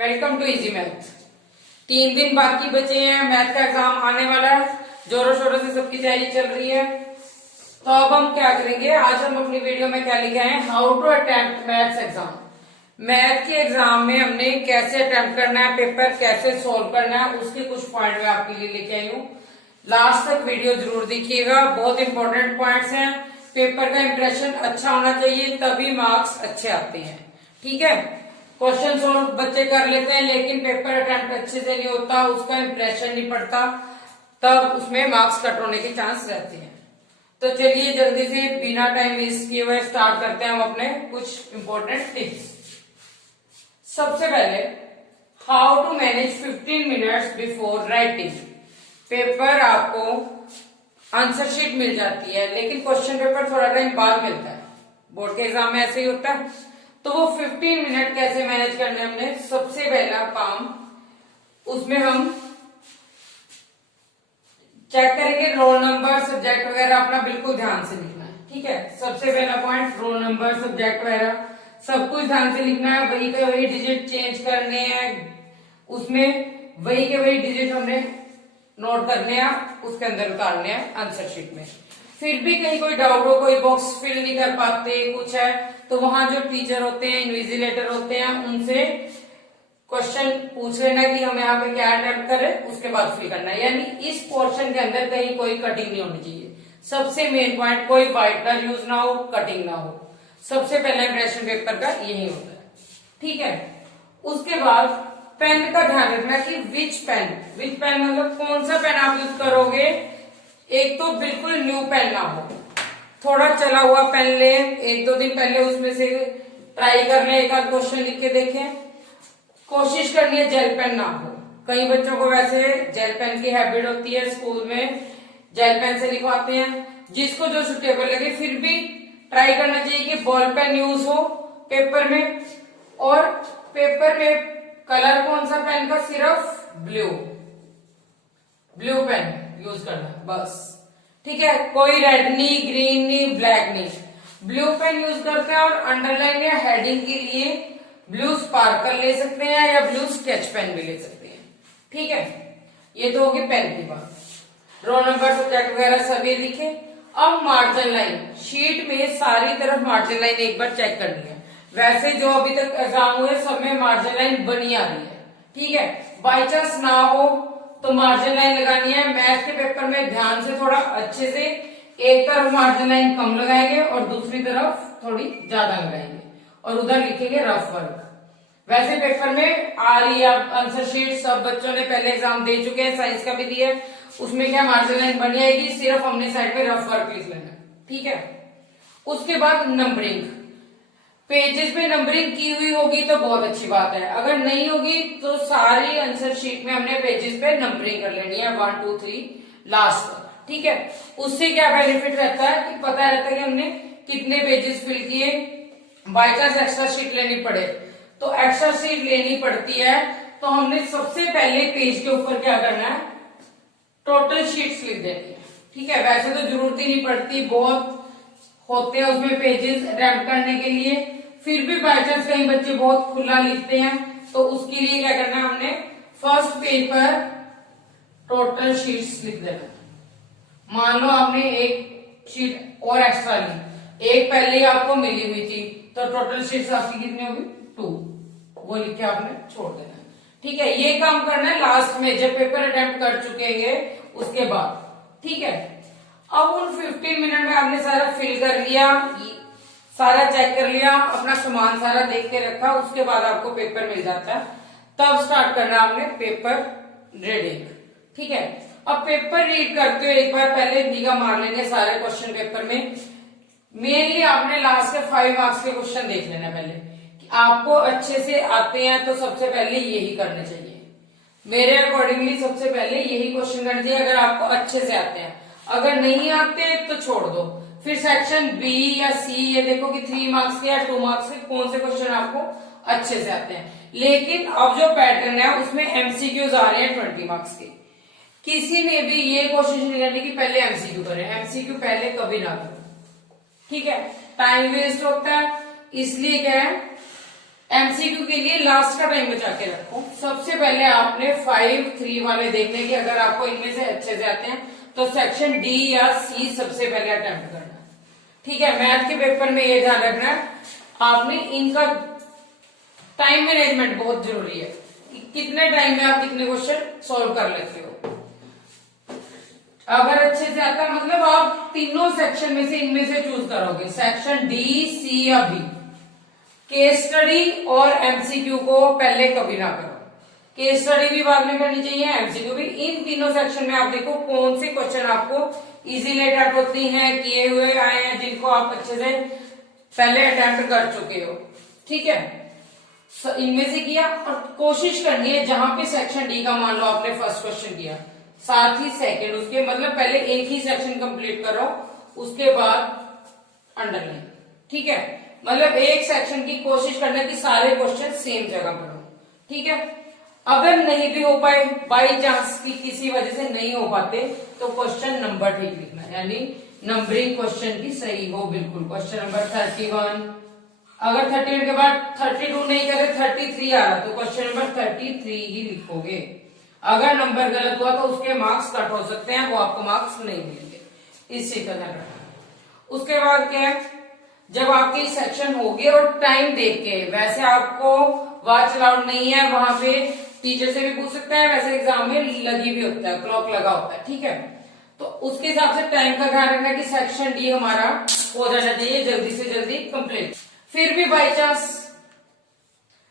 Welcome to easy math. 3 दिन बाकी बचे हैं, मैथ का एग्जाम आने वाला है, जोरों शोरों से सबकी तैयारी चल रही है। तो अब हम क्या करेंगे, आज हम अपनी वीडियो में क्या लिखे हैं, how to attempt maths exam. Math के एग्जाम में हमने कैसे अटेम्प्ट करना है, पेपर कैसे सोल्व करना है, उसके कुछ पॉइंट मैं आपके लिए लेके आई हूँ। लास्ट तक वीडियो जरूर देखिएगा, बहुत इंपॉर्टेंट पॉइंट्स हैं। पेपर का इंप्रेशन अच्छा होना चाहिए, तभी मार्क्स अच्छे आते हैं। ठीक है, क्वेश्चन सोल्व बच्चे कर लेते हैं लेकिन पेपर अटेम्प्ट अच्छे से नहीं होता, उसका इंप्रेशन नहीं पड़ता, तब उसमें मार्क्स कट होने के चांस रहते हैं। तो चलिए जल्दी से बिना टाइम वेस्ट किए हुए स्टार्ट करते हैं हम अपने कुछ इंपॉर्टेंट टिप्स। सबसे पहले, how to manage 15 minutes before writing. Paper आपको आंसर शीट मिल जाती है लेकिन क्वेश्चन पेपर थोड़ा टाइम बाद मिलता है, बोर्ड के एग्जाम में ऐसे ही होता है। तो वो 15 मिनट कैसे मैनेज करने, हमने सबसे पहला काम, उसमें हम चेक करेंगे रोल नंबर, सब्जेक्ट वगैरह अपना बिल्कुल ध्यान से लिखना है। ठीक है, सबसे पहला पॉइंट, रोल नंबर, सब्जेक्ट वगैरह सब कुछ ध्यान से लिखना है। वही के वही डिजिट चेंज करने हैं, उसमें वही के वही डिजिट हमने नोट करने हैं, उसके अंदर उतारने हैं आंसर शीट में। फिर भी कहीं कोई डाउट हो, कोई बॉक्स फिल नहीं कर पाते, कुछ है, तो वहां जो टीचर होते हैं, इन्विजिलेटर होते हैं, उनसे क्वेश्चन पूछ लेना कि हम यहाँ पे क्या अटेम्प्ट करें, उसके बाद फिल करना है। यानी इस पोर्शन के अंदर कहीं कोई कटिंग नहीं होनी चाहिए। सबसे मेन पॉइंट, कोई व्हाइटनर यूज ना हो, कटिंग ना हो। सबसे पहला इंप्रेशन पेपर का यही होता है। ठीक है, उसके बाद पेन का ध्यान रखना कि विच पेन मतलब कौन सा पेन आप यूज करोगे। एक तो बिल्कुल न्यू पेन ना हो, थोड़ा चला हुआ पेन ले, 1-2 दिन पहले उसमें से ट्राई कर ले, एक आध क्वेश्चन लिख के देखें। कोशिश करनी है जेल पेन ना हो। कई बच्चों को वैसे जेल पेन की हैबिट होती है, स्कूल में जेल पेन से लिखवाते हैं, जिसको जो सुटेबल लगे। फिर भी ट्राई करना चाहिए कि बॉल पेन यूज हो पेपर में। और पेपर में कलर कौन सा पेन का, सिर्फ ब्लू पेन यूज करना बस। ठीक है, कोई रेड नहीं, ग्रीन नहीं, ब्लैक नहीं, ब्लू पेन यूज करते हैं। और अंडरलाइन या हेडिंग के लिए ब्लू स्पार्कल ले सकते हैं या ब्लू स्केच पेन भी ले सकते हैं। ठीक है, ये तो होगी पेन की बात। रोल नंबर, सब्जेक्ट वगैरह सभी लिखे। अब मार्जिन लाइन, शीट में सारी तरफ मार्जिन लाइन एक बार चेक करनी है। वैसे जो अभी तक एग्जाम हुए सब में मार्जिन लाइन बनी आ रही है। ठीक है, बाई चांस ना हो तो मार्जिन लाइन लगानी है। मैथ के पेपर में ध्यान से थोड़ा अच्छे से एक तरफ मार्जिन लाइन कम लगाएंगे और दूसरी तरफ थोड़ी ज्यादा लगाएंगे और उधर लिखेंगे रफ वर्क। वैसे पेपर में आ रही है आंसर शीट, सब बच्चों ने पहले एग्जाम दे चुके हैं, साइंस का भी दिया है, उसमें क्या मार्जिन लाइन बनी आएगी, सिर्फ हमने साइड में रफ वर्क लिख लेना। ठीक है, उसके बाद नंबरिंग, पेजेस पे नंबरिंग की हुई होगी तो बहुत अच्छी बात है, अगर नहीं होगी तो सारी आंसर शीट में हमने पेजेस पे नंबरिंग कर लेनी है 1 2 3 लास्ट तक। ठीक है, उससे क्या बेनिफिट रहता है कि पता रहता है कि हमने कितने पेजेस फिल किए। बाई चांस एक्स्ट्रा शीट लेनी पड़े तो एक्स्ट्रा शीट लेनी पड़ती है, तो हमने सबसे पहले पेज के ऊपर क्या करना है, टोटल शीट्स लिख देनी है। ठीक है, वैसे तो जरूरत ही नहीं पड़ती, बहुत होते हैं उसमें पेजेस अटेम्प्ट करने के लिए। फिर भी बाई चांस कई बच्चे बहुत खुला लिखते हैं, तो उसके लिए क्या करना है, हमने फर्स्ट पेज पर टोटल शीट्स लिख देना। मान लो आपने एक शीट और एक्स्ट्रा ली, एक पहले ही आपको मिली हुई थी, तो टोटल शीट्स आपकी कितनी होगी, 2, वो लिख के आपने छोड़ देना है। ठीक है, ये काम करना है लास्ट में, जब पेपर अटेम्प्ट कर चुके हैं उसके बाद। ठीक है, अब उन 15 मिनट में आपने सारा फिल कर लिया, सारा चेक कर लिया, अपना सामान सारा देख के रखा, उसके बाद आपको पेपर मिल जाता है, तब स्टार्ट करना आपने पेपर रीडिंग। ठीक है, अब पेपर रीड करते हो एक बार पहले निगाह मार लेंगे सारे क्वेश्चन पेपर में। मेनली आपने लास्ट के 5 मार्क्स के क्वेश्चन देख लेना पहले कि आपको अच्छे से आते हैं, तो सबसे पहले यही करने चाहिए। मेरे अकॉर्डिंगली सबसे पहले यही क्वेश्चन करने चाहिए अगर आपको अच्छे से आते हैं। अगर नहीं आते तो छोड़ दो, फिर सेक्शन बी या सी ये देखो कि 3 मार्क्स के या 2 मार्क्स के कौन से क्वेश्चन आपको अच्छे से आते हैं। लेकिन अब जो पैटर्न है उसमें एमसीक्यूज आ रहे हैं 20 मार्क्स के। किसी ने भी ये कोशिश नहीं करनी कि पहले एमसीक्यू करें, एमसीक्यू पहले कभी ना करो। ठीक है, टाइम वेस्ट होता है, इसलिए क्या है एमसीक्यू के लिए लास्ट का टाइम बचा के रखो। सबसे पहले आपने 5, 3 वाले देखने की, अगर आपको इनमें से अच्छे से आते हैं तो सेक्शन डी या सी सबसे पहले अटेम्प्ट करना है। ठीक है, मैथ के पेपर में ये ध्यान रखना है आपने, इनका टाइम मैनेजमेंट बहुत जरूरी है। कितने टाइम में आप कितने क्वेश्चन सॉल्व कर लेते हो। अगर अच्छे से आता है मतलब आप तीनों सेक्शन में से इनमें से चूज करोगे, सेक्शन डी, सी या बी। केस स्टडी और एमसीक्यू को पहले कभी ना करो, केस स्टडी भी बाद में करनी चाहिए, एमसीक्यू भी। इन तीनों सेक्शन में आप देखो कौन से क्वेश्चन आपको इजीली अटेम्प्ट होती हैं, किए हुए आए हैं, जिनको आप अच्छे से पहले अटेम्प्ट कर चुके हो। ठीक है, इनमें से किया और कोशिश करनी है जहां पे सेक्शन डी का मान लो आपने फर्स्ट क्वेश्चन किया, साथ ही सेकंड उसके, मतलब पहले एक ही सेक्शन कंप्लीट करो, उसके बाद अंडरलाइन। ठीक है, मतलब एक सेक्शन की कोशिश करना कि सारे क्वेश्चन सेम जगह पढ़ो। ठीक है, अगर नहीं भी हो पाए, बाई चांस की किसी वजह से नहीं हो पाते, तो क्वेश्चन नंबर ठीक लिखना, यानी नंबरिंग क्वेश्चन की सही हो बिल्कुल। क्वेश्चन नंबर 31, अगर 31 के बाद 32 नहीं करे, 33 आ रहा तो क्वेश्चन नंबर 33 ही लिखोगे। अगर नंबर गलत हुआ तो उसके मार्क्स कट हो सकते हैं, वो आपको मार्क्स नहीं मिलेंगे, इस चीज का ध्यान रखना। उसके बाद क्या है, जब आपकी सेक्शन होगी और टाइम देख के, वैसे आपको वॉच अलाउड नहीं है, वहां पे टीचर से भी पूछ सकते हैं, वैसे एग्जाम में लगी भी होता है, क्लॉक लगा होता है। ठीक है, तो उसके हिसाब से टाइम का ध्यान रखना कि सेक्शन डी हमारा हो जाना चाहिए जल्दी से जल्दी कंप्लीट। फिर भी by chance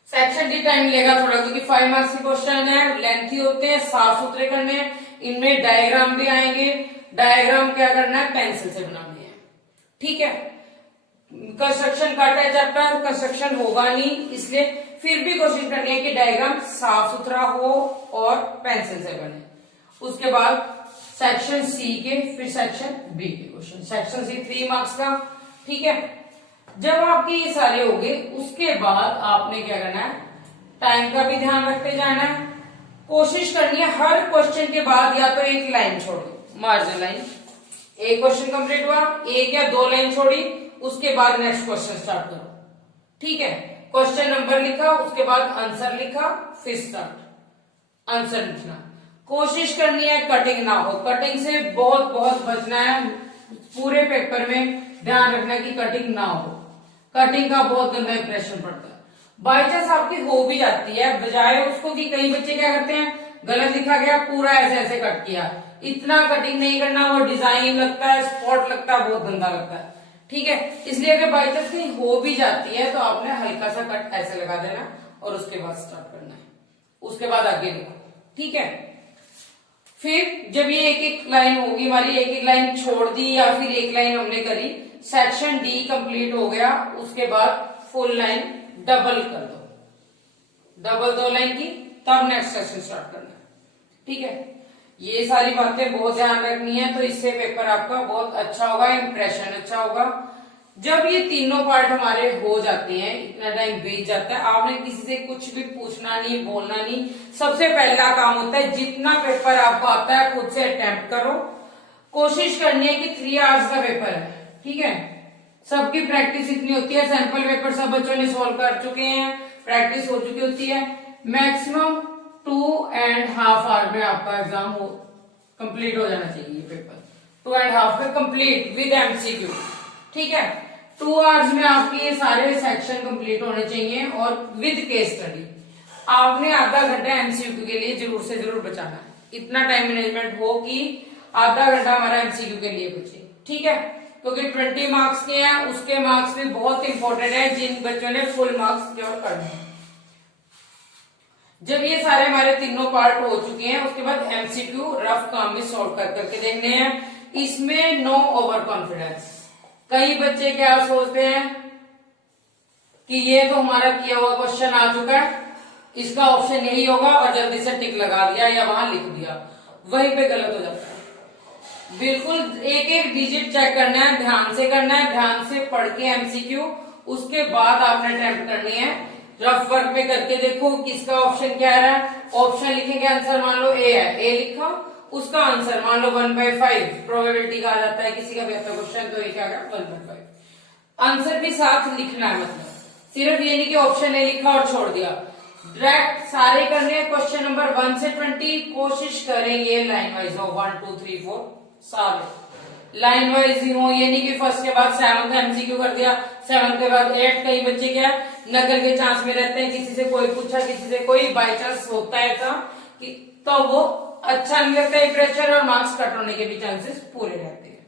section D time लेगा थोड़ा, क्योंकि 5 मार्क्स के क्वेश्चन है, लेंथी होते हैं, साफ सुथरे करने हैं, इनमें डायग्राम भी आएंगे। डायग्राम क्या करना है, पेंसिल से बनाने हैं। ठीक है, कंस्ट्रक्शन कट है चैप्टर, कंस्ट्रक्शन होगा नहीं, इसलिए फिर भी कोशिश करनी है कि डायग्राम साफ सुथरा हो और पेंसिल से बने। उसके बाद सेक्शन सी के, फिर सेक्शन बी के क्वेश्चन। सेक्शन सी 3 मार्क्स का। ठीक है, जब आपके ये सारे हो गए, उसके बाद आपने क्या करना है, टाइम का भी ध्यान रखते जाना है। कोशिश करनी है हर क्वेश्चन के बाद या तो एक लाइन छोड़ो, मार्जिन लाइन। एक क्वेश्चन कंप्लीट हुआ, 1 या 2 लाइन छोड़ी, उसके बाद नेक्स्ट क्वेश्चन स्टार्ट करो। ठीक है, क्वेश्चन नंबर लिखा, उसके बाद आंसर लिखा, फिर स्टार्ट आंसर लिखना। कोशिश करनी है कटिंग ना हो, कटिंग से बहुत बहुत बचना है। पूरे पेपर में ध्यान रखना है कि कटिंग ना हो, कटिंग का बहुत गंदा इंप्रेशन पड़ता है। बाई चांस आपकी हो भी जाती है, बजाय उसको कि कई बच्चे क्या करते हैं, गलत लिखा गया पूरा ऐसे ऐसे कट किया, इतना कटिंग नहीं करना, वो डिजाइन लगता है, स्पॉट लगता है, बहुत गंदा लगता है। ठीक है, इसलिए अगर बाई चांस कहीं हो भी जाती है तो आपने हल्का सा कट ऐसे लगा देना और उसके बाद स्टार्ट करना है, उसके बाद आगे लिखो। ठीक है, फिर जब ये एक एक लाइन होगी हमारी, एक एक लाइन छोड़ दी या फिर एक लाइन हमने करी, सेक्शन डी कंप्लीट हो गया, उसके बाद फुल लाइन डबल कर दो, डबल 2 लाइन की, तब नेक्स्ट सेक्शन स्टार्ट करना है। ठीक है, ये सारी बातें बहुत ध्यान रखनी है, तो इससे पेपर आपका बहुत अच्छा होगा, इंप्रेशन अच्छा होगा। जब ये तीनों पार्ट हमारे हो जाते हैं, इतना टाइम बीत जाता है, आपने किसी से कुछ भी पूछना नहीं, बोलना नहीं। सबसे पहला काम होता है, जितना पेपर आपको आता है खुद से अटेम्प्ट करो। कोशिश करनी है कि 3 आवर्स का पेपर है। ठीक है, सबकी प्रैक्टिस इतनी होती है, सैंपल पेपर सब बच्चों ने सॉल्व कर चुके हैं, प्रैक्टिस हो चुकी होती है। मैक्सिमम 2.5 आवर में आपका एग्जाम कंप्लीट हो जाना चाहिए पेपर, 2.5 में कंप्लीट विद एमसीक्यू। ठीक है, 2 आवर्स में आपके ये सारे सेक्शन कंप्लीट होने चाहिए और विद केस स्टडी। आपने आधा घंटा एमसीक्यू के लिए जरूर से जरूर बचाना है, इतना टाइम मैनेजमेंट हो कि आधा घंटा हमारा एमसीक्यू के लिए बचे। ठीक है, क्योंकि 20 मार्क्स के हैं, उसके मार्क्स भी बहुत इंपॉर्टेंट है, जिन बच्चों ने फुल मार्क्स सिक्योर करने हैं। जब ये सारे हमारे तीनों पार्ट हो चुके हैं, उसके बाद एमसीक्यू रफ काम में सॉल्व कर करके देखने हैं। इसमें नो ओवर कॉन्फिडेंस। कई बच्चे क्या सोचते हैं कि ये तो हमारा किया हुआ क्वेश्चन आ चुका है, इसका ऑप्शन यही होगा, और जल्दी से टिक लगा दिया या वहां लिख दिया, वहीं पे गलत हो जाता है। बिल्कुल एक एक डिजिट चेक करना है, ध्यान से करना है, ध्यान से पढ़ के एमसीक्यू, उसके बाद आपने अटेम्प्ट करनी है। रफ वर्क में करके देखो किसका ऑप्शन क्या आ रहा है, ऑप्शन लिखेंगे, आंसर मान लो ए है, ए लिखा, उसका आंसर मान लो 1/5 प्रोबेबिलिटी कहा जाता है किसी का भी ऐसा क्वेश्चन, तो ये क्या 1/5 आंसर भी साथ लिखना है, मतलब सिर्फ ये नहीं कि ऑप्शन ए लिखा और छोड़ दिया, डायरेक्ट सारे करने हैं। क्वेश्चन नंबर 1 से 20 कोशिश करें ये लाइन वाइज हो, 1 2 3 4 सारे लाइन वाइज ही हो। ये नहीं कि फर्स्ट के बाद 7 एमसीक्यू कर दिया, 7 के बाद 8। कई बच्चे क्या नकल के चांस में रहते हैं, किसी से कोई पूछा, किसी से कोई बाई चांस होता है ऐसा कि तो वो अच्छा नहीं लगता है प्रेशर, और मार्क्स कट होने के भी चांसेस पूरे रहते हैं।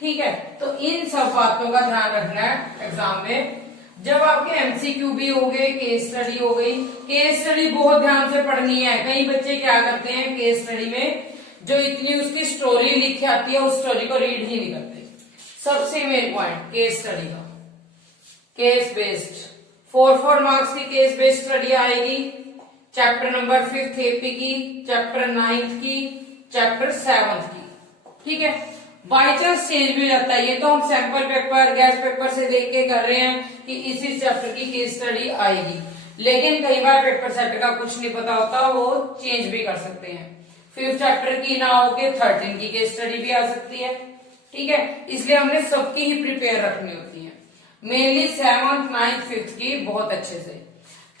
ठीक है, तो इन सब बातों का ध्यान रखना है एग्जाम में। जब आपके एमसीक्यू भी हो गए, केस स्टडी हो गई, केस स्टडी बहुत ध्यान से पढ़नी है। कई बच्चे क्या करते हैं केस स्टडी में, जो इतनी उसकी स्टोरी लिखी आती है उस स्टोरी को रीड ही नहीं करते। सबसे मेन पॉइंट केस स्टडी का, केस बेस्ड 4 मार्क्स की केस बेस्ड स्टडी आएगी। चैप्टर नंबर 5 एपी की, चैप्टर 9 की, चैप्टर 7 की। ठीक है, बाई चांस चेंज भी हो जाता है, ये तो हम सैंपल पेपर गैस पेपर से देख के कर रहे हैं कि इसी चैप्टर की केस स्टडी आएगी, लेकिन कई बार पेपर सेट का कुछ नहीं पता होता, वो चेंज भी कर सकते हैं। 5th चैप्टर की ना होके 13 की केस स्टडी भी आ सकती है। ठीक है, इसलिए हमने सबकी ही प्रिपेयर रखनी होती है, मेनली 7th 9th 5th की बहुत अच्छे से।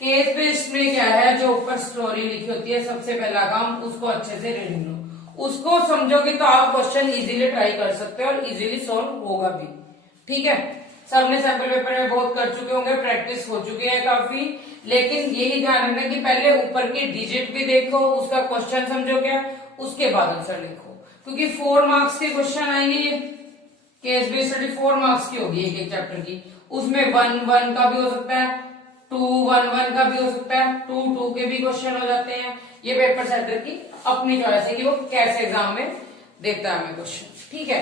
केस बेस्ड में क्या है, जो ऊपर स्टोरी लिखी होती है सबसे पहला काम उसको अच्छे से रीडिंग लो, उसको समझोगे तो आप क्वेश्चन इजीली ट्राई कर सकते हो और इजीली सॉल्व होगा भी। ठीक है, सबने सैंपल पेपर में बहुत कर चुके होंगे, प्रैक्टिस हो चुकी है काफी, लेकिन यही ध्यान रखना कि पहले ऊपर की डिजिट भी देखो, उसका क्वेश्चन समझो क्या, उसके बाद आंसर लिखो, क्योंकि 4 मार्क्स के क्वेश्चन आएंगे। ये केस बेस्ड स्टडी 4 मार्क्स की होगी एक चैप्टर की, उसमें 1 का भी हो सकता है, 2 का भी हो सकता है, 2 के भी क्वेश्चन हो जाते हैं। ये पेपर सेटर की अपनी चॉइस है कि वो कैसे एग्जाम में देता है हमें क्वेश्चन। ठीक है,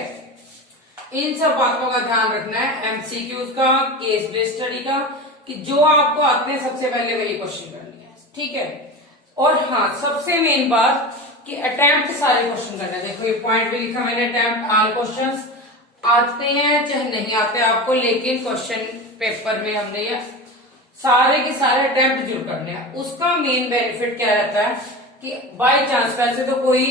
इन सब बातों का ध्यान रखना है, एमसीक्यूज का, केस बेस्ड स्टडी का, कि जो आपको आते हैं सबसे पहले वही क्वेश्चन करनी है। ठीक है, और हाँ सबसे मेन बात कि अटेम्प्ट सारे क्वेश्चन करना है। देखो ये पॉइंट भी लिखा मैंने, अटेम्प्ट ऑल क्वेश्चंस आते हैं चाहे नहीं आते आपको, लेकिन क्वेश्चन पेपर में हमने ये सारे के सारे अटेम्प्ट जरूर करने हैं। उसका मेन बेनिफिट क्या रहता है कि बाय चांस, वैसे तो कोई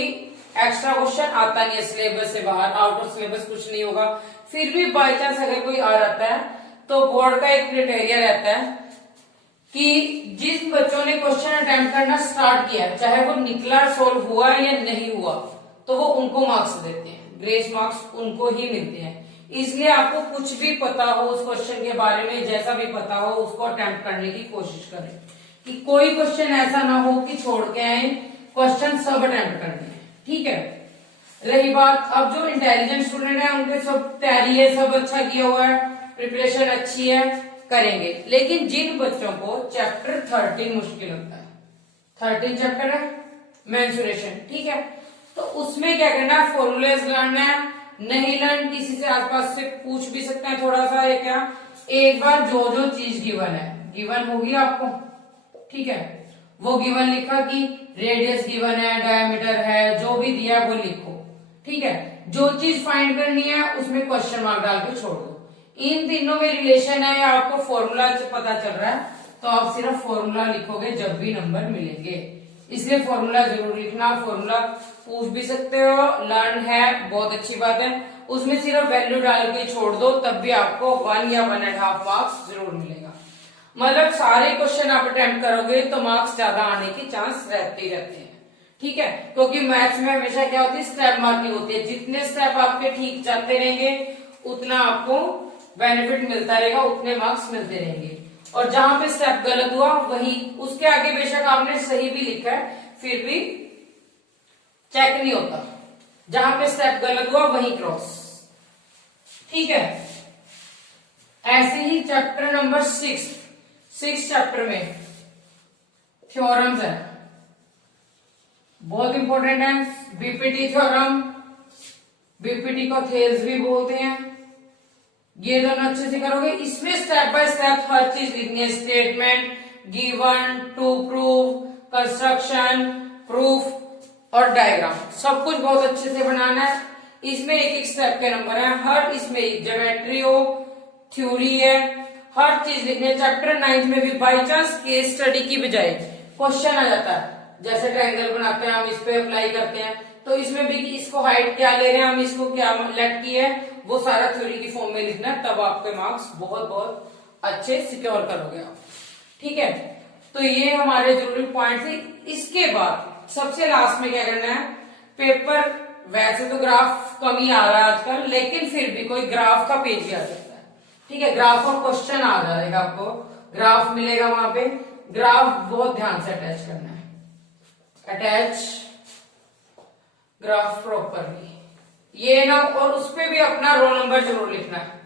एक्स्ट्रा क्वेश्चन आता नहीं है सिलेबस से बाहर, आउट ऑफ सिलेबस कुछ नहीं होगा, फिर भी बाय चांस अगर कोई आ जाता है तो बोर्ड का एक क्राइटेरिया रहता है कि जिस बच्चों ने क्वेश्चन अटेम्प्ट करना स्टार्ट किया, चाहे वो निकला सोल्व हुआ या नहीं हुआ, तो वो उनको मार्क्स देते हैं, ग्रेस मार्क्स उनको ही मिलते हैं। इसलिए आपको कुछ भी पता हो उस क्वेश्चन के बारे में, जैसा भी पता हो उसको अटेम्प्ट करने की कोशिश करें, कि कोई क्वेश्चन ऐसा ना हो कि छोड़ के आए, क्वेश्चन सब अटेम्प्ट करने हैं। ठीक है, रही बात अब जो इंटेलिजेंट स्टूडेंट है उनके सब तैयारी है, सब अच्छा किया हुआ है, प्रिपरेशन अच्छी है, करेंगे। लेकिन जिन बच्चों को चैप्टर 13 मुश्किल होता है, 13 चैप्टर है मेंसुरेशन, ठीक है, तो उसमें क्या करना है, फॉर्मूलेज लर्न है, नहीं लर्न किसी से आसपास से पूछ भी सकते हैं थोड़ा सा, ये क्या एक बार जो जो चीज गिवन है, गिवन होगी आपको, ठीक है, वो गिवन लिखा कि रेडियस गिवन है, डायमीटर है, जो भी दिया है वो लिखो। ठीक है, जो चीज फाइंड करनी है उसमें क्वेश्चन मार्क डाल के छोड़ दो। इन तीनों में रिलेशन है या आपको फॉर्मूला से पता चल रहा है तो आप सिर्फ फॉर्मूला लिखोगे जब भी नंबर मिलेंगे, इसलिए फॉर्मूला जरूर लिखना। फॉर्मूला पूछ भी सकते हो, लर्न है बहुत अच्छी बात है, उसमें सिर्फ वैल्यू डाल के छोड़ दो, तब भी आपको 1 या 1.5 मार्क्स जरूर मिलेगा। मतलब सारे क्वेश्चन आप अटेम्प्ट करोगे तो मार्क्स ज्यादा आने के चांस रहते ही रहते हैं। ठीक है, क्योंकि मैथ्स में हमेशा क्या होती है, स्टेप मार्किंग होती है, जितने स्टेप आपके ठीक जाते रहेंगे उतना आपको बेनिफिट मिलता रहेगा, उतने मार्क्स मिलते रहेंगे। और जहां पे स्टेप गलत हुआ वही, उसके आगे बेशक आपने सही भी लिखा है फिर भी चेक नहीं होता, जहां पे स्टेप गलत हुआ वही क्रॉस। ठीक है, ऐसे ही चैप्टर नंबर 6 चैप्टर में थ्योरम्स है, बहुत इंपॉर्टेंट है। बीपीटी थ्योरम, बीपीटी को थेल्स भी बोलते हैं, ये दोनों अच्छे से करोगे। इसमें स्टेप बाय स्टेप हर चीज लिखनी है, statement, given, to prove, construction, proof और डायग्राम, सब कुछ बहुत अच्छे से बनाना है। इसमें एक एक स्टेप के नंबर है, हर इसमें ज्योमेट्री हो, थ्योरी है, हर चीज लिखनी है। चैप्टर 9 में भी बाई चांस केस स्टडी की बजाय क्वेश्चन आ जाता है, जैसे ट्रायंगल बनाते हैं हम, इस पे अप्लाई करते हैं, तो इसमें भी कि इसको हाइट क्या ले रहे हैं हम, इसको क्या लेट की है, वो सारा थ्योरी की फॉर्म में लिखना है, तब आपके मार्क्स बहुत बहुत अच्छे सिक्योर करोगे आप। ठीक है, तो ये हमारे जरूरी पॉइंट थे। इसके बाद सबसे लास्ट में क्या करना है, पेपर वैसे तो ग्राफ कम ही आ रहा है आजकल, लेकिन फिर भी कोई ग्राफ का पेज भी आ सकता है। ठीक है, ग्राफ का क्वेश्चन आ जाएगा, आपको ग्राफ मिलेगा वहां पे। ग्राफ बहुत ध्यान से अटैच करना है, अटैच ग्राफ प्रॉपरली, ये ना, और उसपे भी अपना रोल नंबर जरूर लिखना है।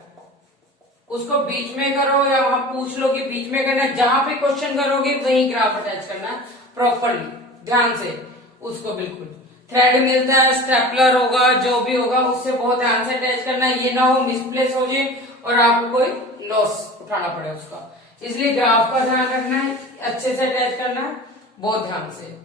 उसको बीच में करो या वहां पूछ लो कि बीच में करना है, जहां पे क्वेश्चन करोगे वहीं ग्राफ अटैच करना है प्रॉपरली, ध्यान से उसको बिल्कुल। थ्रेड मिलता है, स्टेपलर होगा, जो भी होगा उससे बहुत ध्यान से अटैच करना है, ये ना हो मिसप्लेस हो जाए और आपको कोई लॉस उठाना पड़े उसका। इसलिए ग्राफ का ध्यान रखना है, अच्छे से अटैच करना है बहुत ध्यान से।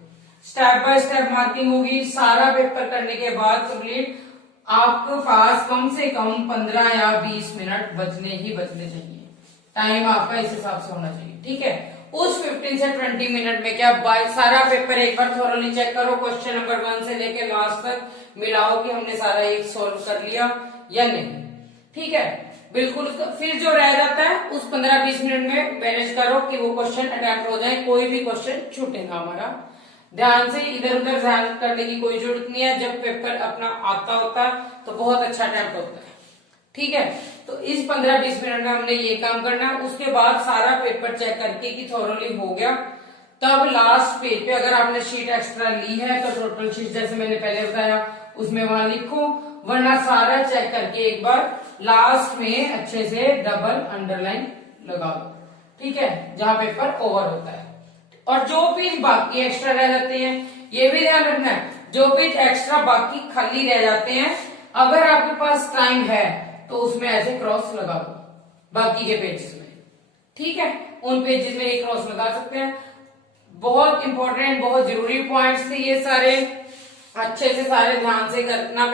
स्टेप बाय स्टेप मार्किंग होगी। सारा पेपर करने के बाद कंप्लीट आपके पास कम से कम 15 या 20 मिनट बचने ही बचने चाहिए। टाइम आपका इस हिसाब से होना चाहिए। ठीक है, उस 15 से 20 मिनट में क्या सारा पेपर एक बार थोरोली चेक करो, क्वेश्चन नंबर 1 से लेके लास्ट तक मिलाओ कि हमने सारा एक सोल्व कर लिया या नहीं। ठीक है, बिल्कुल। फिर जो रह जाता है उस 15-20 मिनट में मैनेज करो कि वो क्वेश्चन अटेम्प्ट हो जाए, कोई भी क्वेश्चन छूटे ना हमारा। ध्यान से इधर उधर ध्यान करने की कोई जरूरत नहीं है। जब पेपर अपना आता होता है तो बहुत अच्छा अटेम्प्ट होता है। ठीक है, तो इस 15-20 मिनट में हमने ये काम करना है। उसके बाद सारा पेपर चेक करके कि थोरोली हो गया, तब लास्ट पेज पे अगर आपने शीट एक्स्ट्रा ली है तो टोटल शीट जैसे मैंने पहले बताया उसमें वहां लिखो, वरना सारा चेक करके एक बार लास्ट में अच्छे से डबल अंडरलाइन लगा दो। ठीक है, जहां पेपर ओवर होता है। और जो पेज बाकी एक्स्ट्रा रह जाते हैं, ये भी ध्यान रखना है, जो पेज एक्स्ट्रा बाकी खाली रह जाते हैं, अगर आपके पास टाइम है तो उसमें ऐसे क्रॉस लगा दो बाकी के पेजेस में। ठीक है, उन पेजेस में एक क्रॉस लगा सकते हैं। बहुत इंपॉर्टेंट, बहुत जरूरी पॉइंट्स थे ये सारे। अच्छे से सारे ध्यान से करना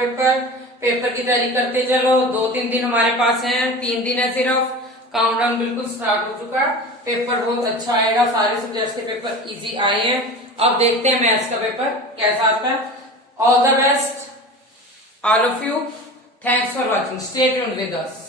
पेपर की तैयारी करते चलो। 2-3 दिन हमारे पास हैं, 3 दिन है सिर्फ। काउंटडाउन बिल्कुल स्टार्ट हो चुका है। पेपर बहुत अच्छा आएगा, सारे सब्जेक्ट्स के पेपर इजी आए हैं। अब देखते हैं मैथ्स का पेपर कैसा आता है। All the best all of you, thanks for watching, stay tuned with us.